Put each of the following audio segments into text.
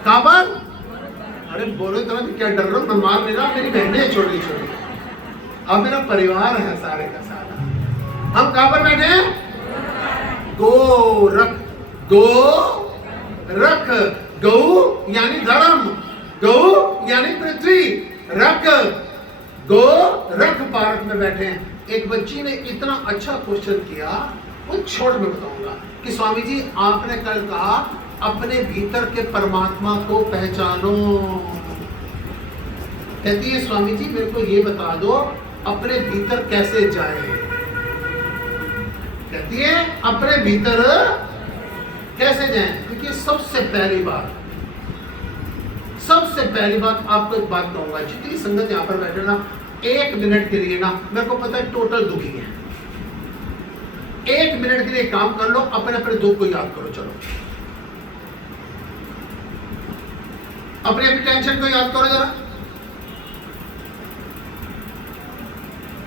कहां पर? अरे बोलो इतना भी क्या डर रहा हूं, मैं मार नहीं रहा, मेरी बहनें हैं छोटी छोटी, अब मेरा परिवार है सारे का सारा। हम कहां पर बैठे हैं? गोरख, गोरख, गौ यानी धर्म, गौ यानी पृथ्वी, रख, गोरख पार्क में बैठे हैं। एक बच्ची ने इतना अच्छा क्वेश्चन किया, वो छोड़ में बताऊंगा कि स्वामी जी आपने कल कहा अपने भीतर के परमात्मा को पहचानो। कहती है स्वामी जी मेरे को ये बता दो अपने भीतर कैसे जाए। कहती है अपने भीतर कैसे जाए? क्योंकि सबसे पहली बात आपको एक बात कहूंगा, जितनी संगत यहां पर बैठे ना, 1 मिनट के लिए ना, मेरे को पता है टोटल दुखी है, 1 मिनट के लिए काम कर लो, अपने अपने दुख को याद करो। चलो अपनी अपनी टेंशन को याद करो जरा,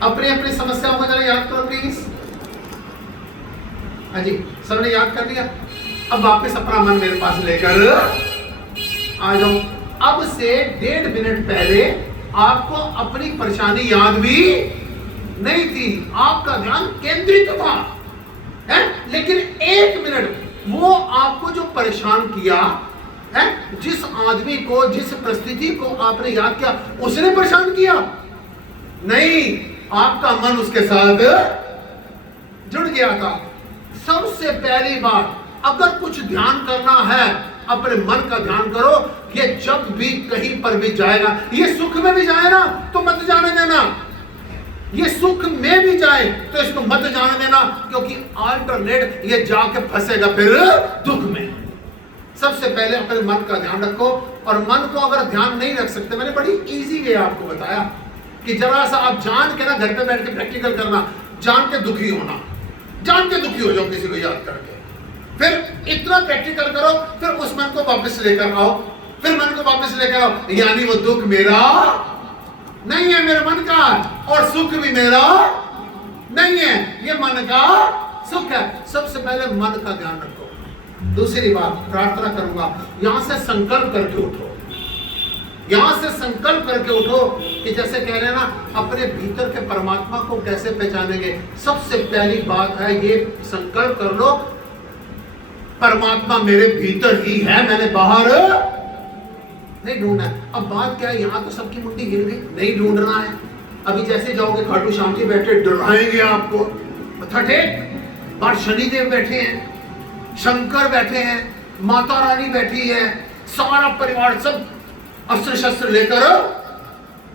अपनी अपनी समस्याओं को जरा याद करो प्लीज। हाँ जी, सबने याद कर लिया? अब वापस अपना मन मेरे पास लेकर आ जाओ। अब से 1.5 मिनट पहले आपको अपनी परेशानी याद भी नहीं थी, आपका ध्यान केंद्रित था, है? लेकिन 1 मिनट वो आपको जो परेशान किया है, जिस आदमी को, जिस परिस्थिति को आपने याद किया, उसने परेशान किया नहीं, आपका मन उसके साथ जुड़ गया था। सबसे पहली बात, अगर कुछ ध्यान करना है अपने मन का ध्यान करो। ये जब भी कहीं पर भी जाएगा, ये सुख में भी जाए ना तो मत जाने देना, ये सुख में भी जाए तो इसको मत जाने देना, क्योंकि अल्टरनेट ये जाके फंसेगा फिर दुख में। सबसे पहले अपने मन का ध्यान रखो, और मन को अगर ध्यान नहीं रख सकते, मैंने बड़ी इजी वे आपको बताया कि जरा सा आप जान के ना घर पे बैठ के प्रैक्टिकल करना, जान के दुखी होना, जान के दुखी हो जाओ किसी को याद करके, फिर इतना प्रैक्टिकल करो, फिर उस मन को वापस लेकर आओ, फिर मन को वापस लेकर आओ, यानी वो दुख मेरा नहीं है, मेरे मन का, और सुख भी मेरा नहीं है, ये मन का सुख है। सबसे पहले मन का ध्यान रखो। दूसरी बात, प्रार्थना करूंगा, यहां से संकल्प करके उठो, यहां से संकल्प करके उठो कि जैसे कह रहे हैं ना, अपने भीतर के परमात्मा को कैसे पहचानेंगे। सबसे पहली बात है ये संकल्प कर लो, परमात्मा मेरे भीतर ही है, मैंने बाहर नहीं ढूंढना है। अब बात क्या है, यहां तो सबकी मुट्ठी गिर गई, नहीं ढूंढना है। अभी जैसे जाओगे खाटू श्याम जी बैठे डराएंगे आपको, मत्था टेक, बाहर शनिदेव बैठे हैं, शंकर बैठे हैं, माता रानी बैठी है, सारा परिवार सब अस्त्र शस्त्र लेकर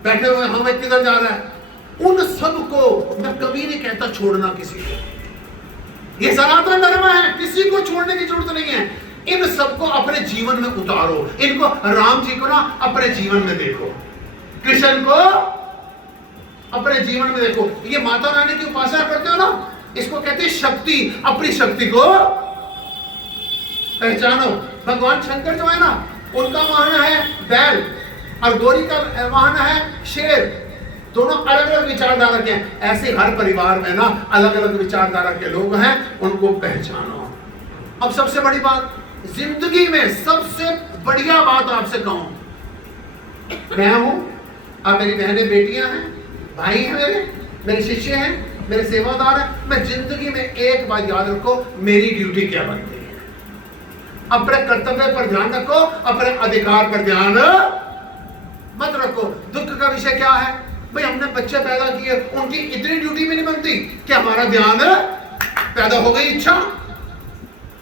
बैठे हुए, हमें किधर जा रहा है। उन सब को मैं कभी नहीं कहता छोड़ना किसी को, ये सनातन धर्म है, किसी को छोड़ने की जरूरत नहीं है। इन सबको अपने जीवन में उतारो, इनको, राम जी को ना अपने जीवन में देखो, कृष्ण को अपने जीवन में देखो। ये माता रानी की उपासना करते हो ना, इसको कहते हैं शक्ति, अपनी शक्ति को पहचानो। भगवान शंकर जो है ना, उनका वाहन है बैल और गौरी का वाहन है शेर, दोनों अलग अलग विचारधारा के हैं। ऐसे हर परिवार में ना अलग अलग विचारधारा के लोग हैं, उनको पहचानो। अब सबसे बड़ी बात जिंदगी में, सबसे बढ़िया बात आपसे कहूं, मैं हूं, आप मेरी बहनें बेटियां हैं, भाई हैं, मेरे शिष्य हैं, मेरे सेवादार हैं। मैं जिंदगी में एक बात याद रखो, मेरी ड्यूटी क्या बनती है। अपने कर्तव्य पर ध्यान रखो, अपने अधिकार पर ध्यान मत रखो। दुख का विषय क्या है भाई, हमने बच्चे पैदा किए, उनकी इतनी ड्यूटी भी नहीं बनती कि हमारा ध्यान पैदा हो गई इच्छा,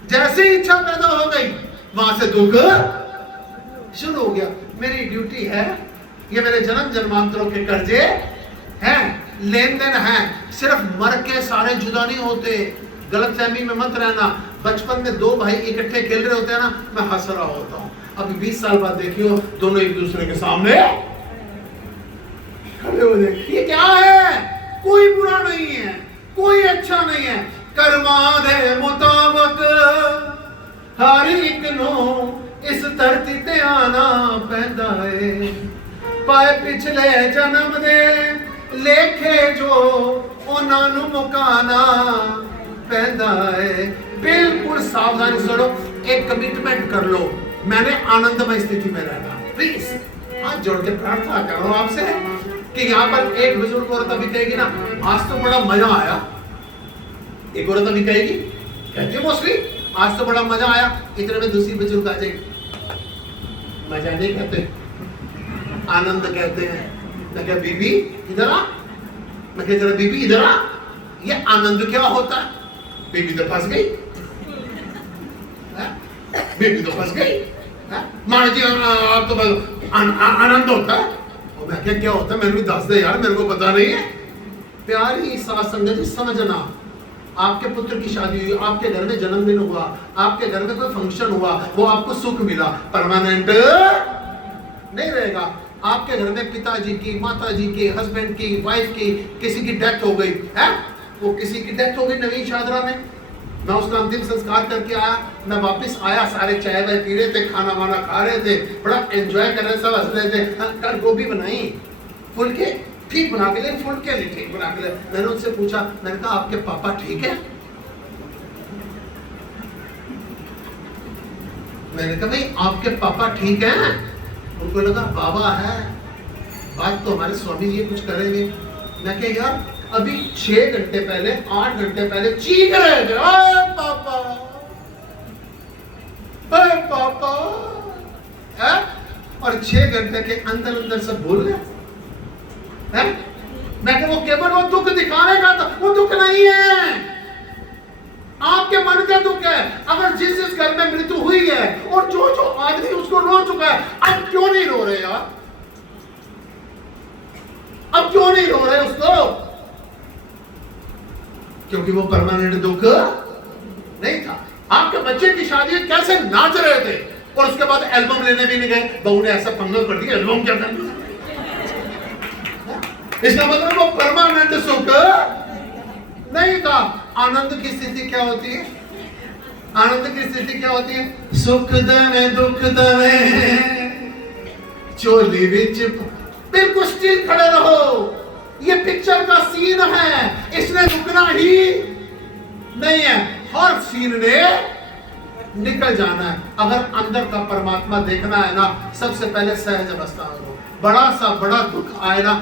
जैसे इच्छा पैदा हो गई वहां से दुख शुरू हो गया। मेरी ड्यूटी है, ये मेरे जन्म जन्मांतरों के कर्जे हैं, लेन देन है, सिर्फ मर के सारे जुदा नहीं होते। गलतफहमी में मत रहना। बचपन में 2 भाई इकट्ठे खेल रहे होते हैं ना, मैं हंस रहा होता हूं, अभी 20 साल बाद देखियो दोनों एक दूसरे के सामने खड़े हो जाए। ये क्या है? कोई बुरा नहीं है, कोई अच्छा नहीं है, कर्मा दे मुताबिक हर एक नो इस धरती ते आना पैंदा है, पाए पिछले जन्म दे लेखे जो उन्हां नू मुकाना पैंदा है। बिल्कुल सावधानी से लो, एक कमिटमेंट कर लो, मैंने आनंदमय स्थिति में रहना। प्लीज हाथ जोड़ के प्रार्थना कर रहा हूं आपसे कि यहाँ पर एक बुजुर्ग औरत अभी कहेगी ना, आज तो बड़ा मजा आया। एक औरत अभी कहेगी, कहती है मोस्टली, आज तो बड़ा मजा आया। इतने में दूसरी बुजुर्ग आ जाएगी, मजा नहीं कहते, आनंद कहते हैं। मैं क्या बीबी इधर आ, मैं क्या जरा बीबी इधर आ, ये आनंद क्या होता है? बीबी तो फंस गई, बेबी तो फंस गई। मान जी आप तो आनंद होता है। और मैं क्या होता है, मैंने भी दस दे यार, मेरे को पता नहीं है। प्यारी साथ संगत जी समझना, आपके पुत्र की शादी हुई, आपके घर में जन्मदिन हुआ, आपके घर में कोई फंक्शन हुआ, वो आपको सुख मिला, परमानेंट नहीं रहेगा। आपके घर में पिताजी की, माताजी की, हस्बैंड की, वाइफ की, किसी की डेथ हो गई है, वो किसी की डेथ हो गई नवीन शादरा में, मैं उसका अंतिम संस्कार करके आया, मैं वापस आया, सारे चाय वाय पी रहे थे, खाना वाना खा रहे थे, बड़ा एंजॉय कर रहे, सब हंस रहे थे। कल गोभी बनाई, फुल के ठीक बना के ले, फुल के लिए ठीक बना के ले। मैंने उनसे पूछा, मैंने कहा आपके पापा ठीक है? मैंने कहा भाई आपके पापा ठीक हैं? उनको लगा बाबा है, बात तो हमारे स्वामी जी कुछ करेंगे। मैं क्या यार, अभी 6 घंटे पहले, 8 घंटे पहले चीख रहे थे, पापा, पापा, है? और 6 घंटे के अंदर अंदर सब भूल गए। मैं क्या वो केवल वो दुख दिखाने का था, वो दुख नहीं है, आपके मन का दुख है। अगर जिस घर में मृत्यु हुई है और जो जो आदमी उसको रो चुका है, अब क्यों नहीं रो रहे यार? अब क्यों नहीं रो रहे उसको? क्योंकि वो परमानेंट दुख नहीं था। आपके बच्चे की शादी कैसे नाच रहे थे और उसके बाद एल्बम लेने भी नहीं गए, बहू ने ऐसा पंगा कर दिया, एल्बम क्या करना? इसका मतलब वो परमानेंट सुख नहीं था। आनंद की स्थिति क्या होती है? आनंद की स्थिति क्या होती है? सुख दवे दुख दवे चोली विच, बिल्कुल स्टिल खड़े रहो। ये पिक्चर का सीन है, इसने रुकना ही नहीं है, हर सीन ने निकल जाना है। अगर अंदर का परमात्मा देखना है ना, सबसे पहले सहज अवस्था हो। बड़ा सा बड़ा दुख आए ना,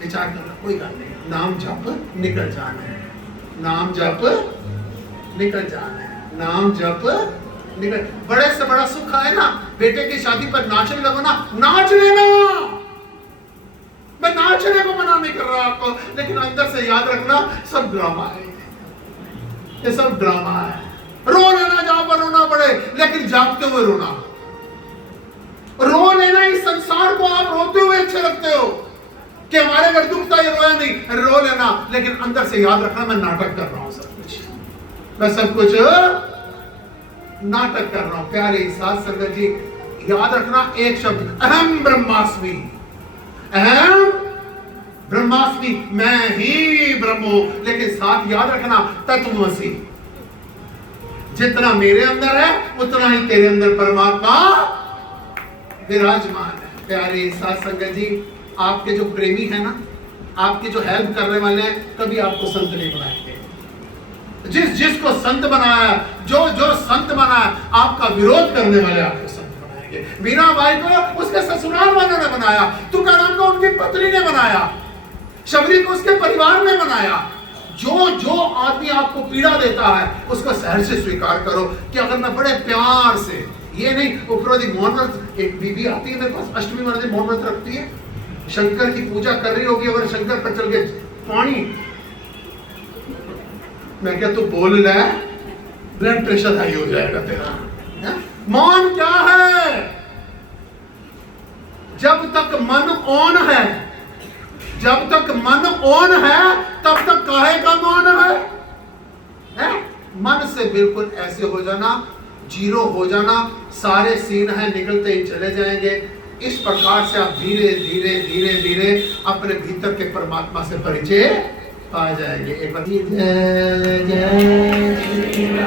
विचार करना कोई बात नहीं, नाम जप निकल जाना है, नाम जप निकल जाना है, नाम जप निकल। बड़े से बड़ा सुख आए ना, बेटे की शादी पर नाचने लगो ना, नाच लेना। मैं नाचने को मना नहीं कर रहा आपको, लेकिन अंदर से याद रखना सब ड्रामा है, ये सब ड्रामा है। रो लेना जहां पर रोना पड़े, लेकिन जागते हुए रोना। रो लेना, इस संसार को आप रोते हुए अच्छे लगते हो कि हमारे घर दुख था, ये रोया नहीं, रो लेना, लेकिन अंदर से याद रखना मैं नाटक कर रहा हूं, सब कुछ मैं सब कुछ नाटक कर रहा हूं। प्यारे साथ संगत जी, याद रखना एक शब्द, अहम ब्रह्मास्मि, अहम ब्रह्मास्मि, मैं ही ब्रह्म हूं। लेकिन साथ याद रखना तत्वमसि, जितना मेरे अंदर है उतना ही तेरे अंदर परमात्मा विराजमान है। प्यारे साथ संगत जी, आपके जो प्रेमी है ना, आपके जो हेल्प करने वाले हैं, कभी आपको संत नहीं बनाएंगे। जिसको संत बनाया, जो संत बनाया, आपका विरोध करने वाले आपको संत बनाएंगे। मीराबाई को उसके ससुराल वालों ने बनाया, तुकाराम को उनकी पत्नी ने बनाया, शबरी को उसके परिवार ने बनाया। जो आदमी आपको पीड़ा देता है, उसको सहज से स्वीकार करो कि अगर मैं बड़े प्यार से, ये नहीं उपरोधि मौन व्रत, एक बीबी आती है मेरे पास, अष्टमी वाले दिन मौन व्रत रखती है, शंकर की पूजा कर रही होगी, अगर शंकर पर चल के पानी, मैं क्या तू बोल ले, ब्लड प्रेशर हाई हो जाएगा तेरा। मौन क्या है? जब तक मन ऑन है, जब तक मन ऑन है, तब तक काहे का मौन है? मन से बिल्कुल ऐसे हो जाना, जीरो हो जाना, सारे सीन है निकलते ही चले जाएंगे। इस प्रकार से आप धीरे धीरे धीरे धीरे अपने भीतर के परमात्मा से परिचय पा जाएंगे। एक बार जय जय